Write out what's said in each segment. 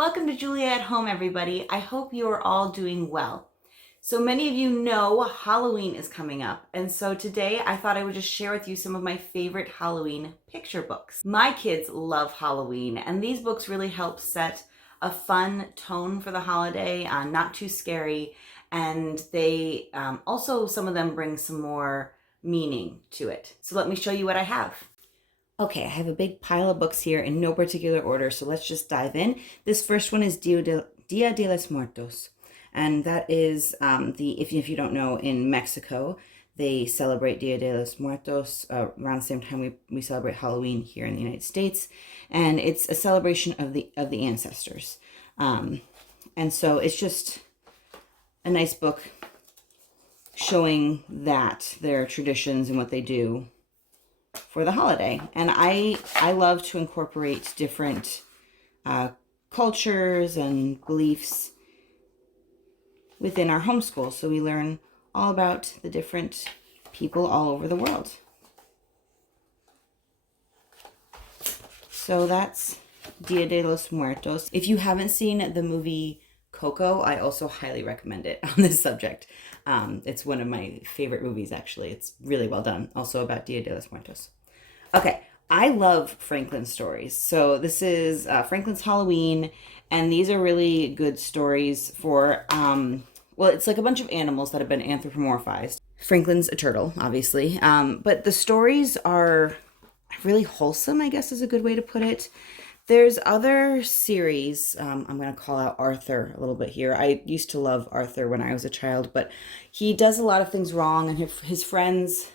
Welcome to Julia at Home, everybody. I hope you are all doing well. So many of you know Halloween is coming up, and so today I thought I would just share with you some of my favorite Halloween picture books. My kids love Halloween, and these books really help set a fun tone for the holiday, not too scary, and they also, some of them bring some more meaning to it. So let me show you what I have. Okay, I have a big pile of books here in no particular order, so let's just dive in. This first one is Dia de los Muertos, and that is if you don't know, in Mexico, they celebrate Dia de los Muertos around the same time we celebrate Halloween here in the United States, and it's a celebration of the ancestors. And so it's just a nice book showing that their traditions and what they do for the holiday. And I love to incorporate different cultures and beliefs within our homeschool, so we learn all about the different people all over the world. So that's Dia de los Muertos. If you haven't seen the movie Coco, I also highly recommend it on this subject. It's one of my favorite movies, actually. It's really well done. Also about Dia de los Muertos. Okay, I love Franklin stories. So this is Franklin's Halloween, and these are really good stories for, well, it's like a bunch of animals that have been anthropomorphized. Franklin's a turtle, obviously, but the stories are really wholesome, I guess is a good way to put it. There's other series. I'm going to call out Arthur a little bit here. I used to love Arthur when I was a child, but he does a lot of things wrong, and his friends,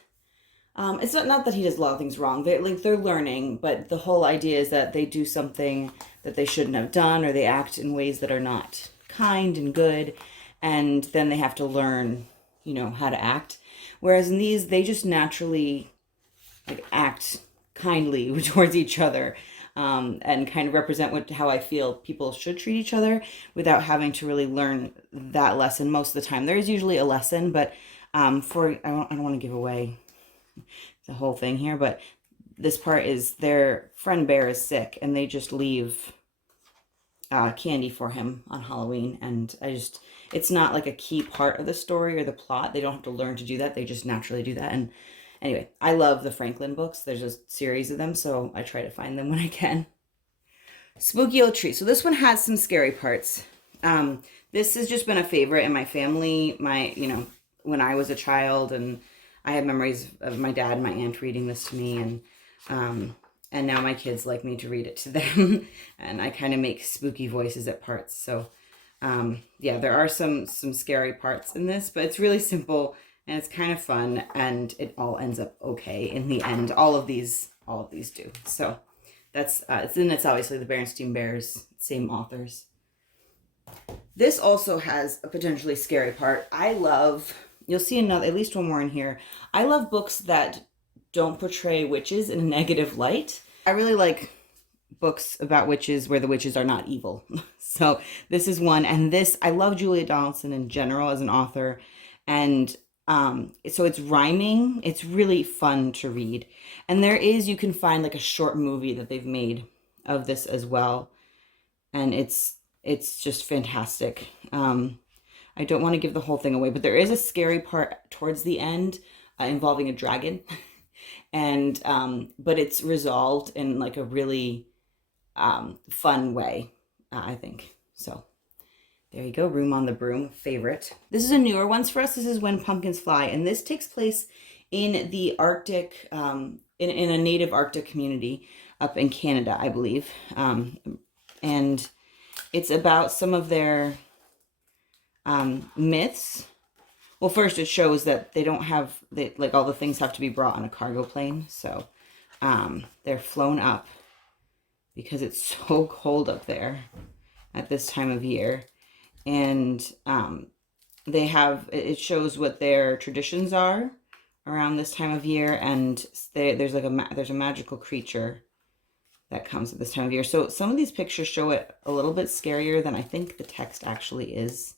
it's not that he does a lot of things wrong. They're learning, but the whole idea is that they do something that they shouldn't have done, or they act in ways that are not kind and good, and then they have to learn, how to act. Whereas in these, they just naturally act kindly towards each other. And kind of represent how I feel people should treat each other without having to really learn that lesson most of the time. There is usually a lesson, but I don't want to give away the whole thing here, but this part is their friend Bear is sick, and they just leave candy for him on Halloween, and it's not like a key part of the story or the plot. They don't have to learn to do that. They just naturally do that. And anyway, I love the Franklin books. There's a series of them, so I try to find them when I can. Spooky Old Tree. So this one has some scary parts. This has just been a favorite in my family. When I was a child, and I have memories of my dad and my aunt reading this to me, and now my kids like me to read it to them, and I kind of make spooky voices at parts. So, yeah, there are some scary parts in this, but it's really simple. And it's kind of fun, and it all ends up okay in the end. All of these do. So that's it's obviously the Berenstain Bears, same authors. This also has a potentially scary part. You'll see at least one more in here. I love books that don't portray witches in a negative light. I really like books about witches where the witches are not evil. So this is one, and I love Julia Donaldson in general as an author, and so it's rhyming. It's really fun to read. And you can find like a short movie that they've made of this as well. And it's just fantastic. I don't want to give the whole thing away, but there is a scary part towards the end involving a dragon. And, but it's resolved in like a really fun way, I think. So there you go, Room on the Broom, favorite. This is a newer one for us. This is When Pumpkins Fly, and this takes place in the Arctic, in a native Arctic community up in Canada, I believe. And it's about some of their myths. Well, first it shows that they don't have, all the things have to be brought on a cargo plane. So they're flown up because it's so cold up there at this time of year. And it shows what their traditions are around this time of year, and there's a magical creature that comes at this time of year. So some of these pictures show it a little bit scarier than I think the text actually is.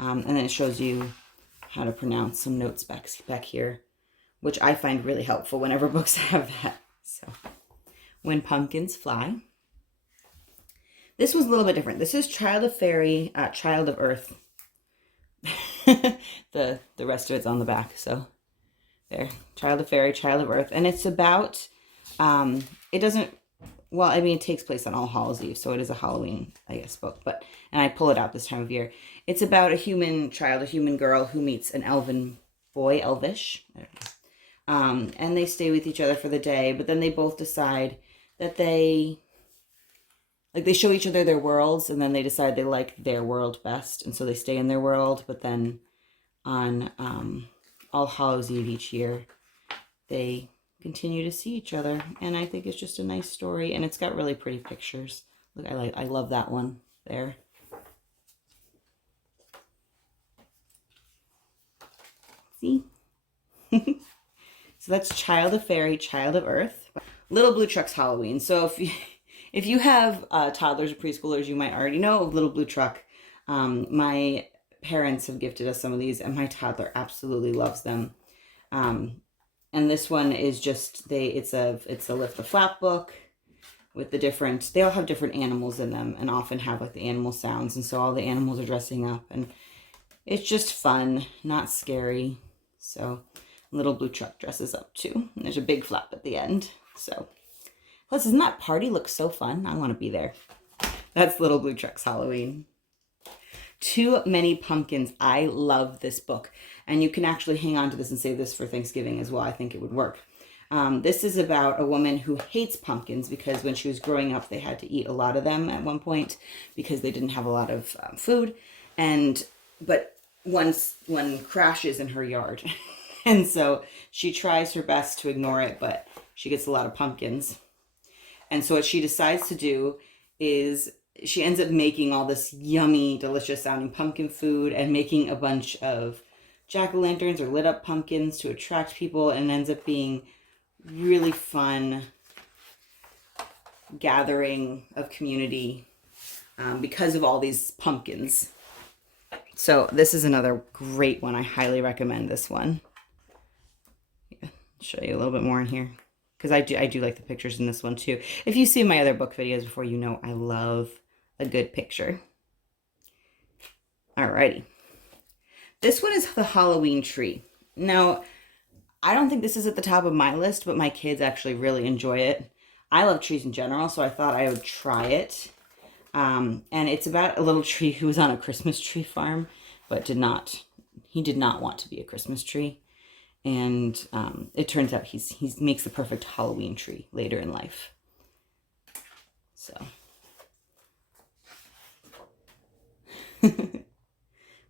And then it shows you how to pronounce some notes back here, which I find really helpful whenever books have that. So, When Pumpkins Fly. This was a little bit different. This is Child of Fairy, Child of Earth. The rest of it's on the back, so there. Child of Fairy, Child of Earth. And it's about, it doesn't, well, I mean, it takes place on All Hallows Eve, so it is a Halloween, I guess, book. But, and I pull it out this time of year. It's about a human child, a human girl who meets an elven boy, elvish. And they stay with each other for the day, but then they both decide that they show each other their worlds, and then they decide they like their world best, and so they stay in their world. But then on All Hallows Eve each year, they continue to see each other, and I think it's just a nice story, and it's got really pretty pictures. Look, I love that one there. See? So that's Child of Fairy, Child of Earth. Little Blue Truck's Halloween. So if you have toddlers or preschoolers, you might already know of Little Blue Truck. My parents have gifted us some of these, and my toddler absolutely loves them. And this one is just it's a lift the flap book with the different. They all have different animals in them, and often have like the animal sounds, and so all the animals are dressing up, and it's just fun, not scary. So Little Blue Truck dresses up too, and there's a big flap at the end. So plus, doesn't that party look so fun? I want to be there. That's Little Blue Truck's Halloween. Too Many Pumpkins. I love this book. And you can actually hang on to this and save this for Thanksgiving as well. I think it would work. This is about a woman who hates pumpkins because when she was growing up, they had to eat a lot of them at one point because they didn't have a lot of food. But one crashes in her yard. And so she tries her best to ignore it, but she gets a lot of pumpkins. And so what she decides to do is she ends up making all this yummy, delicious sounding pumpkin food and making a bunch of jack-o'-lanterns or lit up pumpkins to attract people, and ends up being really fun gathering of community because of all these pumpkins. So this is another great one. I highly recommend this one. Yeah, I'll show you a little bit more in here because I do like the pictures in this one too. If you see my other book videos before, you know I love a good picture. Alrighty. This one is the Halloween tree. Now, I don't think this is at the top of my list, but my kids actually really enjoy it. I love trees in general, so I thought I would try it. And it's about a little tree who was on a Christmas tree farm, but he did not want to be a Christmas tree. And it turns out he makes the perfect Halloween tree later in life. So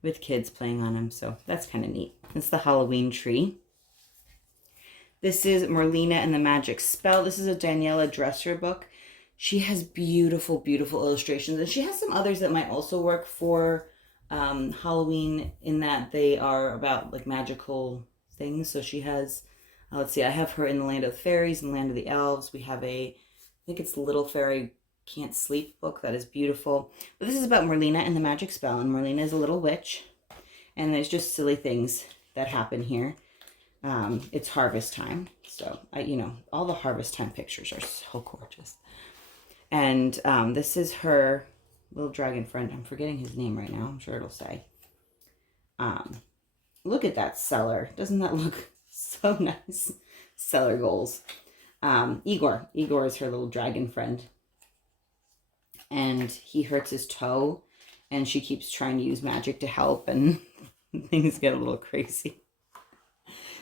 with kids playing on him, so that's kind of neat. It's the Halloween tree. This is Merlina and the Magic Spell. This is a Daniela Dresser book. She has beautiful, beautiful illustrations, and she has some others that might also work for Halloween in that they are about like magical things. So she has, let's see, I have her in the Land of the Fairies and Land of the Elves. We have I think it's Little Fairy Can't Sleep book that is beautiful. But this is about Merlina and the Magic Spell, and Merlina is a little witch, and there's just silly things that happen here. It's harvest time, so all the harvest time pictures are so gorgeous. And this is her little dragon friend. I'm forgetting his name right now. I'm sure it'll say. Look at that cellar. Doesn't that look so nice? Cellar goals. Igor is her little dragon friend. And he hurts his toe, and she keeps trying to use magic to help, and things get a little crazy.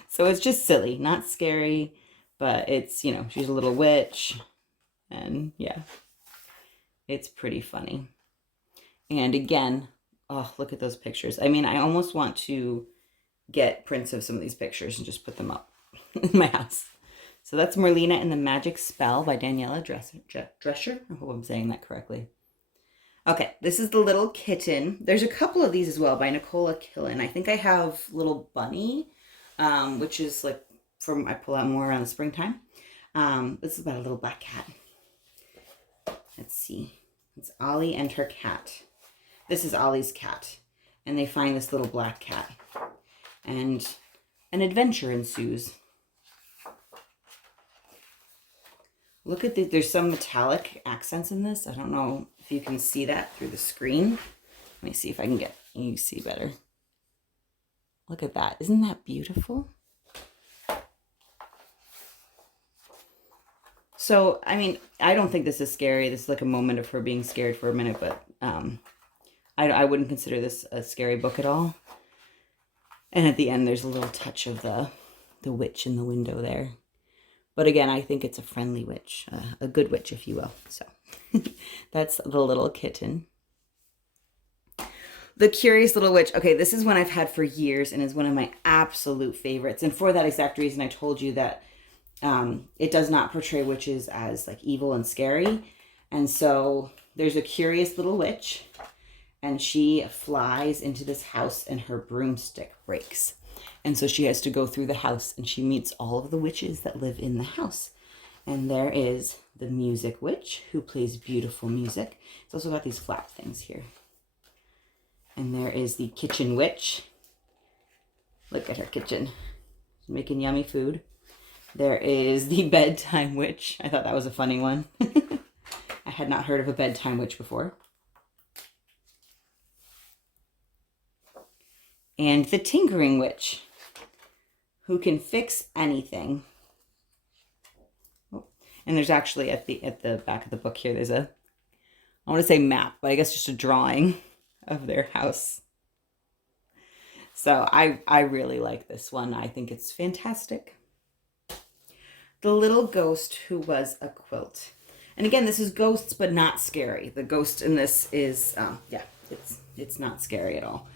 So it's just silly, not scary, but it's, she's a little witch, and yeah, it's pretty funny. And again, oh, look at those pictures. I mean, I almost want to get prints of some of these pictures and just put them up in my house. So that's Merlina and the Magic Spell by Daniela Drescher. I hope I'm saying that correctly. Okay, this is the Little Kitten. There's a couple of these as well by Nicola Killen. I think I have Little Bunny, which is like I pull out more around the springtime. This is about a little black cat. Let's see. It's Ollie and her cat. This is Ollie's cat. And they find this little black cat. And an adventure ensues. Look at there's some metallic accents in this. I don't know if you can see that through the screen. Let me see if I can get you see better. Look at that. Isn't that beautiful? So, I mean, I don't think this is scary. This is like a moment of her being scared for a minute, but I wouldn't consider this a scary book at all. And at the end, there's a little touch of the witch in the window there. But again, I think it's a friendly witch, a good witch, if you will. So that's The Little Kitten. The Curious Little Witch. Okay, this is one I've had for years and is one of my absolute favorites. And for that exact reason, I told you that it does not portray witches as like evil and scary. And so there's a curious little witch, and she flies into this house and her broomstick breaks. And so she has to go through the house and she meets all of the witches that live in the house. And there is the music witch who plays beautiful music. It's also got these flap things here. And there is the kitchen witch. Look at her kitchen. She's making yummy food. There is the bedtime witch. I thought that was a funny one. I had not heard of a bedtime witch before. And the tinkering witch, who can fix anything. Oh, and there's actually at the back of the book here, there's I want to say map, but I guess just a drawing of their house. So I really like this one. I think it's fantastic. The Little Ghost Who Was a Quilt. And again, this is ghosts, but not scary. The ghost in this is, it's not scary at all.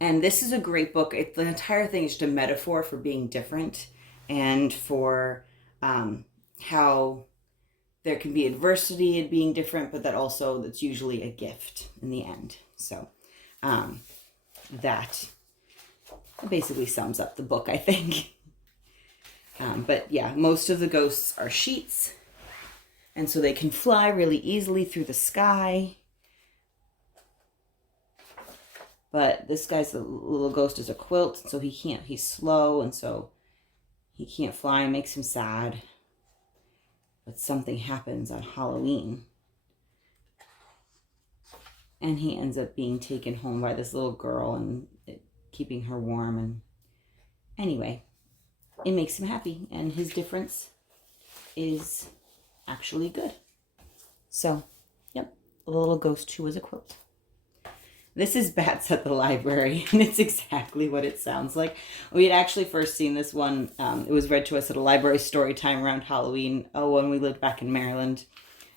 And this is a great book. The entire thing is just a metaphor for being different and for how there can be adversity in being different, but that also that's usually a gift in the end. So that basically sums up the book, I think. But yeah, most of the ghosts are sheets, and so they can fly really easily through the sky. But this guy's the little ghost is a quilt, so he's slow, and so he can't fly. It makes him sad. But something happens on Halloween. And he ends up being taken home by this little girl and keeping her warm. And anyway, it makes him happy, and his difference is actually good. So, yep, a little ghost who was a quilt. This is Bats at the Library, and it's exactly what it sounds like. We had actually first seen this one. It was read to us at a library story time around Halloween. when we lived back in Maryland.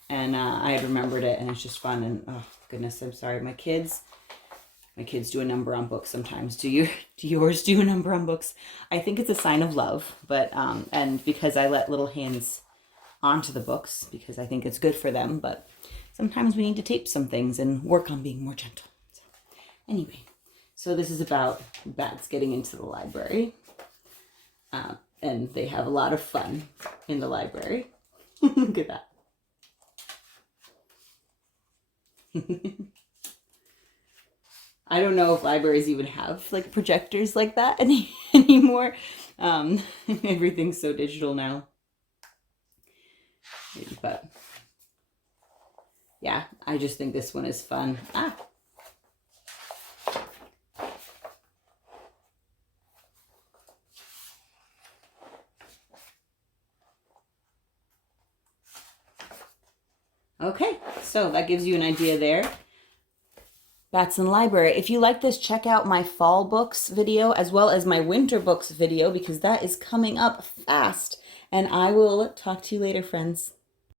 And I had remembered it, and it's just fun. And oh, goodness, I'm sorry. My kids do a number on books sometimes. Do yours do a number on books? I think it's a sign of love, but and because I let little hands onto the books, because I think it's good for them, but sometimes we need to tape some things and work on being more gentle. So, anyway, so this is about bats getting into the library, and they have a lot of fun in the library. Look at that. I don't know if libraries even have like projectors like that anymore. Everything's so digital now. But yeah, I just think this one is fun. Okay, so that gives you an idea there. Bats in the Library. If you like this, check out my fall books video as well as my winter books video, because that is coming up fast. And I will talk to you later, friends.